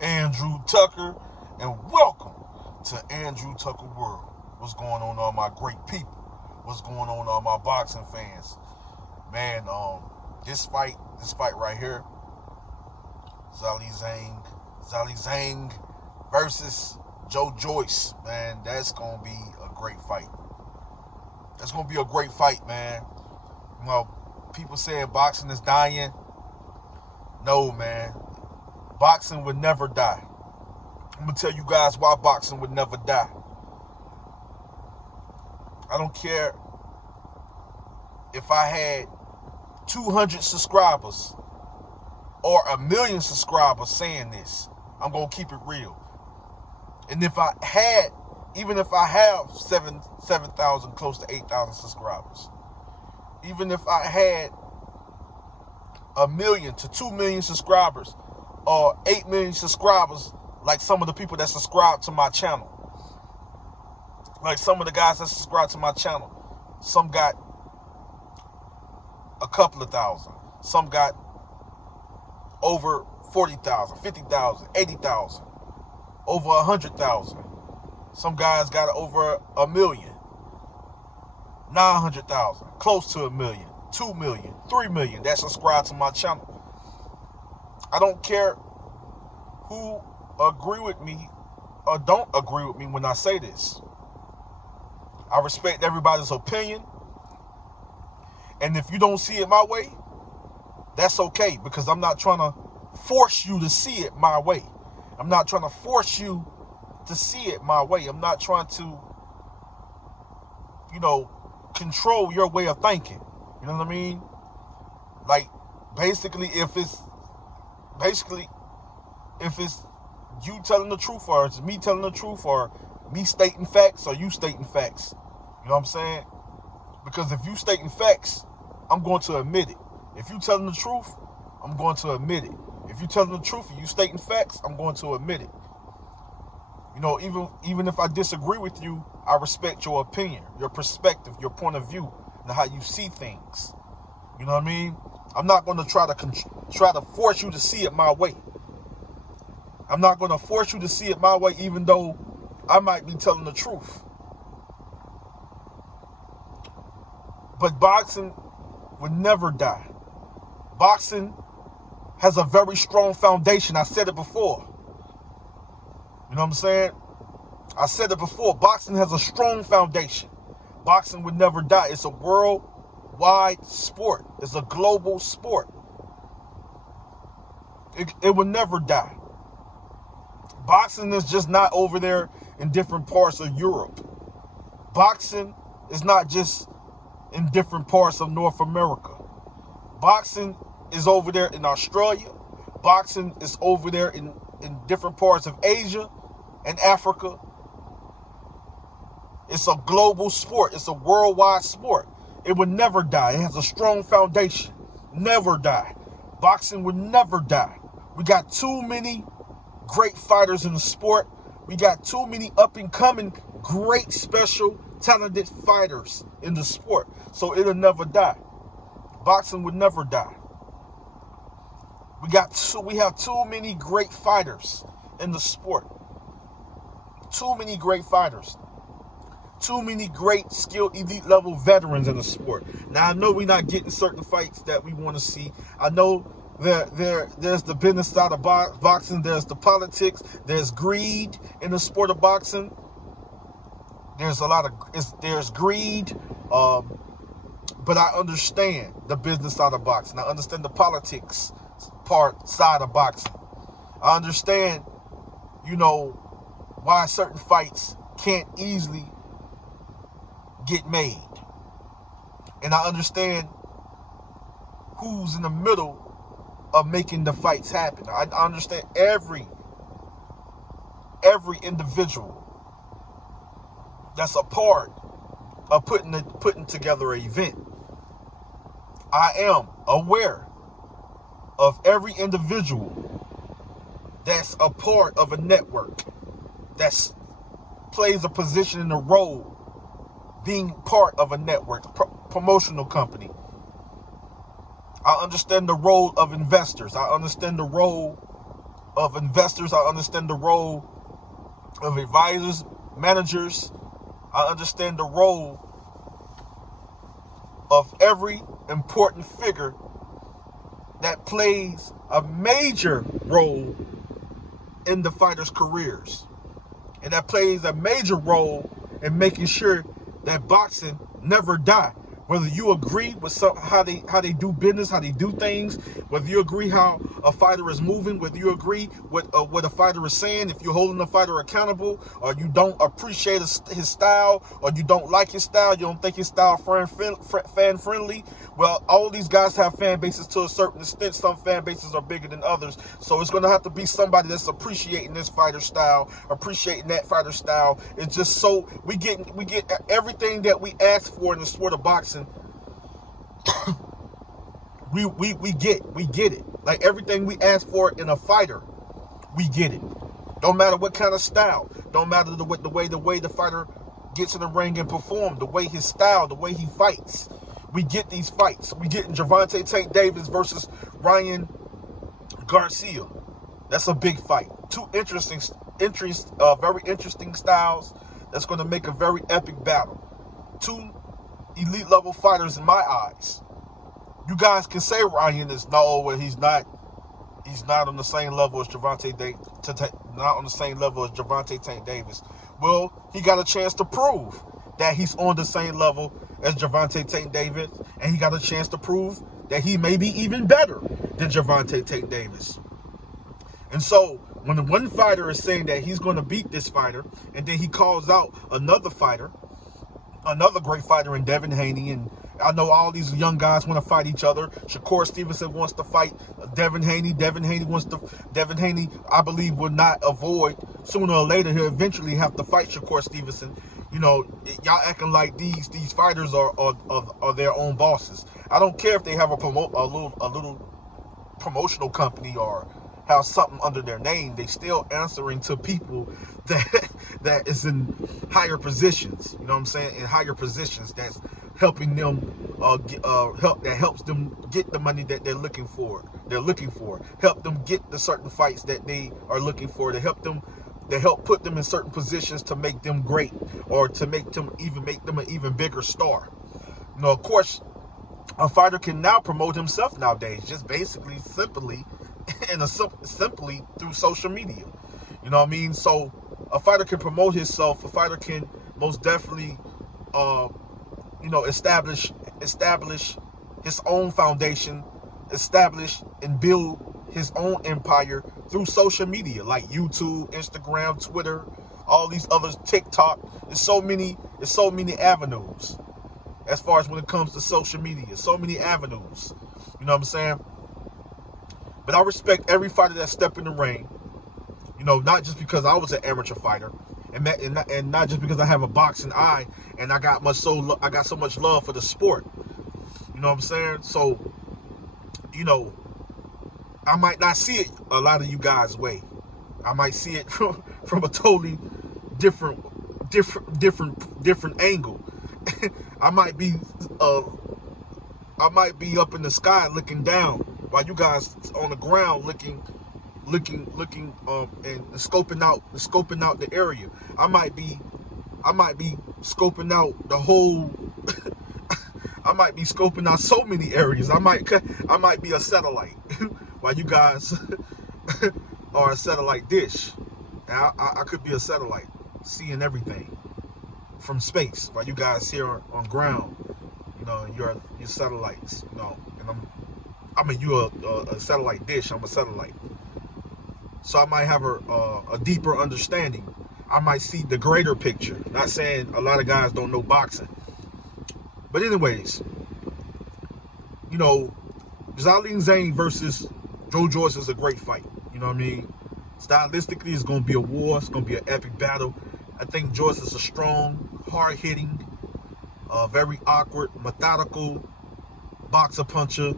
Andrew Tucker, and welcome to Andrew Tucker World. What's going on, all my great people? What's going on, all my boxing fans? Man, this fight right here, Zhilei Zhang versus Joyce, man, that's gonna be a great fight. That's gonna be a great fight, man. You know, people saying boxing is dying. No, man. Boxing would never die. I'm going to tell you guys why boxing would never die. I don't care if I had 200 subscribers or 1 million subscribers saying this. I'm going to keep it real. And even if I have 7,000, close to 8,000 subscribers, even if I had 1 million to 2 million subscribers, or 8 million subscribers, like some of the people that subscribe to my channel. Like some of the guys that subscribe to my channel. Some got a couple of thousand. Some got over 40,000, 50,000, 80,000, over 100,000. Some guys got over 1 million, 900,000, close to 1 million, 2 million, 3 million that subscribe to my channel. I don't care who agree with me or don't agree with me when I say this. I respect everybody's opinion. And if you don't see it my way, that's okay, because I'm not trying to force you to see it my way. I'm not trying to force you to see it my way. I'm not trying to, control your way of thinking. You know what I mean? Like, basically, if it's you telling the truth, or it's me telling the truth, or me stating facts, or you stating facts. You know what I'm saying? Because if you stating facts, I'm going to admit it. If you telling the truth, I'm going to admit it. If you telling the truth and you stating facts, I'm going to admit it. Even if I disagree with you, I respect your opinion, your perspective, your point of view, and how you see things. You know what I mean? I'm not going to try to force you to see it my way. I'm not going to force you to see it my way, even though I might be telling the truth. But boxing would never die. Boxing has a very strong foundation. I said it before. You know what I'm saying? I said it before. Boxing has a strong foundation. Boxing would never die. It's a worldwide sport. It's a global sport. It would never die. Boxing is just not over there in different parts of Europe. Boxing is not just in different parts of North America. Boxing is over there in Australia. Boxing is over there in different parts of Asia and Africa. It's a global sport. It's a worldwide sport. It would never die. It has a strong foundation. Never die. Boxing would never die. We got too many great fighters in the sport. We got too many up-and-coming, great, special, talented fighters in the sport. So it'll never die. Boxing would never die. We have too many great fighters in the sport. Too many great fighters. Too many great, skilled, elite level veterans in the sport. Now, I know we're not getting certain fights that we want to see. I know there's the business side of boxing. There's the politics. There's greed in the sport of boxing. There's greed. But I understand the business side of boxing. I understand the politics side of boxing. I understand, why certain fights can't easily get made. And I understand who's in the middle of making the fights happen. I understand every individual that's a part of putting together an event. I am aware of every individual that's a part of a network, that plays a position in a role being part of a network, a promotional company. I understand the role of investors. I understand the role of investors. I understand the role of advisors, managers. I understand the role of every important figure that plays a major role in the fighters' careers. And that plays a major role in making sure that boxing never die. Whether you agree with how they do business, how they do things, whether you agree how a fighter is moving, whether you agree with what a fighter is saying, if you're holding a fighter accountable, or you don't appreciate his style, or you don't like his style, you don't think his style fan friendly. Well, all these guys have fan bases to a certain extent. Some fan bases are bigger than others, so it's going to have to be somebody that's appreciating this fighter style, appreciating that fighter style. It's just so we get everything that we ask for in the sport of boxing. we get it. Like everything we ask for in a fighter, we get it. Don't matter what kind of style. Don't matter the way the fighter gets in the ring and performs, the way his style, the way he fights. We get these fights. We get Gervonta Tank Davis versus Ryan Garcia. That's a big fight. Two very interesting styles. That's going to make a very epic battle. Two elite level fighters in my eyes. You guys can say Ryan is he's not on the same level as Gervonta Tank Davis. Well, he got a chance to prove that he's on the same level as Gervonta Tank Davis, and he got a chance to prove that he may be even better than Gervonta Tank Davis. And so, when the one fighter is saying that he's going to beat this fighter, and then he calls out another fighter, another great fighter in Devin Haney, and I know all these young guys want to fight each other. Shakur Stevenson wants to fight Devin Haney. Devin Haney, I believe, will not avoid. Sooner or later, he'll eventually have to fight Shakur Stevenson. You know, y'all acting like these fighters are their own bosses. I don't care if they have a little promotional company or have something under their name. They still answering to people that is in higher positions. You know what I'm saying? In higher positions, that's helping them helps them get the money that they're looking for. Help them get the certain fights that they are looking for. To help put them in certain positions to make them great, or to make them an even bigger star. You know, of course, a fighter can now promote himself nowadays, just basically simply through social media. You know what I mean? So a fighter can promote himself. A fighter can most definitely establish his own foundation, establish and build his own empire through social media like YouTube, Instagram, Twitter, all these others, TikTok. There's so many avenues as far as when it comes to social media. So many avenues. You know what I'm saying? But I respect every fighter that stepped in the ring. You know, not just because I was an amateur fighter, and not just because I have a boxing eye and I got so much love for the sport. You know what I'm saying? So, you know, I might not see it a lot of you guys' way. I might see it from a totally different angle. I might be up in the sky looking down, while you guys on the ground looking and scoping out the area. I might be scoping out the whole. I might be scoping out so many areas. I might be a satellite, while you guys are a satellite dish. And I could be a satellite, seeing everything from space, while you guys here on ground. You know, you're satellites. You know, and you're a satellite dish. I'm a satellite. So I might have a deeper understanding. I might see the greater picture. Not saying a lot of guys don't know boxing. But anyways, you know, Zhilei Zhang versus Joyce is a great fight. You know what I mean? Stylistically, it's going to be a war. It's going to be an epic battle. I think Joyce is a strong, hard-hitting, very awkward, methodical boxer puncher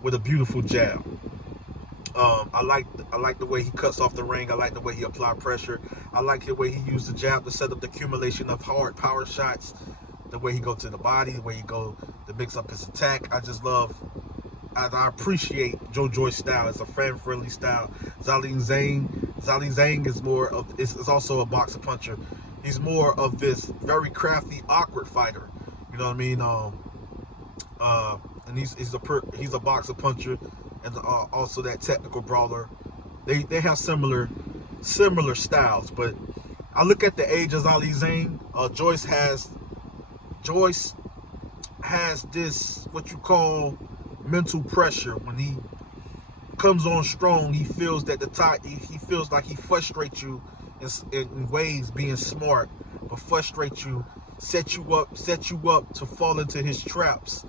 with a beautiful jab. I like the way he cuts off the ring. I like the way he applied pressure. I like the way he used the jab to set up the accumulation of hard power shots. The way he go to the body, the way he go to mix up his attack. I just love I appreciate Joyce's style. It's a fan-friendly style. Zhilei Zhang is also a boxer puncher. He's more of this very crafty, awkward fighter. You know what I mean? And he's a boxer puncher, and also that technical brawler. They have similar styles, but I look at the age of Zhilei Zhang. Joyce has this, what you call, mental pressure. When he comes on strong, he feels that he feels like he frustrates you in ways, being smart, but frustrates you, set you up to fall into his traps.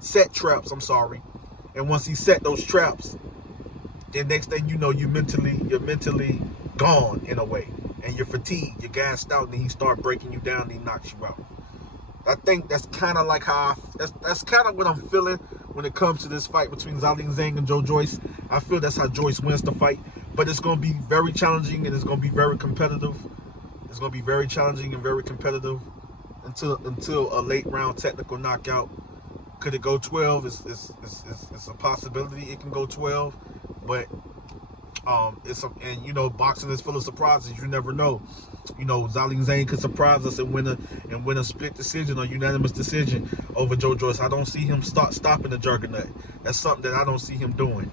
Set traps, I'm sorry. And once he set those traps, then next thing you know, you're mentally gone in a way. And you're fatigued, you're gassed out, and he start breaking you down, and he knocks you out. I think that's kind of like how that's kind of what I'm feeling when it comes to this fight between Zhilei Zhang and Joyce. I feel that's how Joyce wins the fight, but it's going to be very challenging, and it's going to be very competitive. It's going to be very challenging and very competitive until a late round technical knockout. Could it go 12? It's a possibility it can go 12, but boxing is full of surprises. You never know. Zhilei Zhang could surprise us and win a split decision or unanimous decision over Joyce. I don't see him stopping the juggernaut. That's something that I don't see him doing.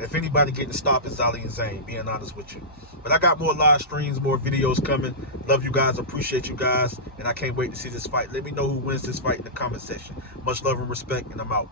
If anybody getting stopped, it's Zhilei Zhang, being honest with you. But I got more live streams, more videos coming. Love you guys, appreciate you guys, and I can't wait to see this fight. Let me know who wins this fight in the comment section. Much love and respect, and I'm out.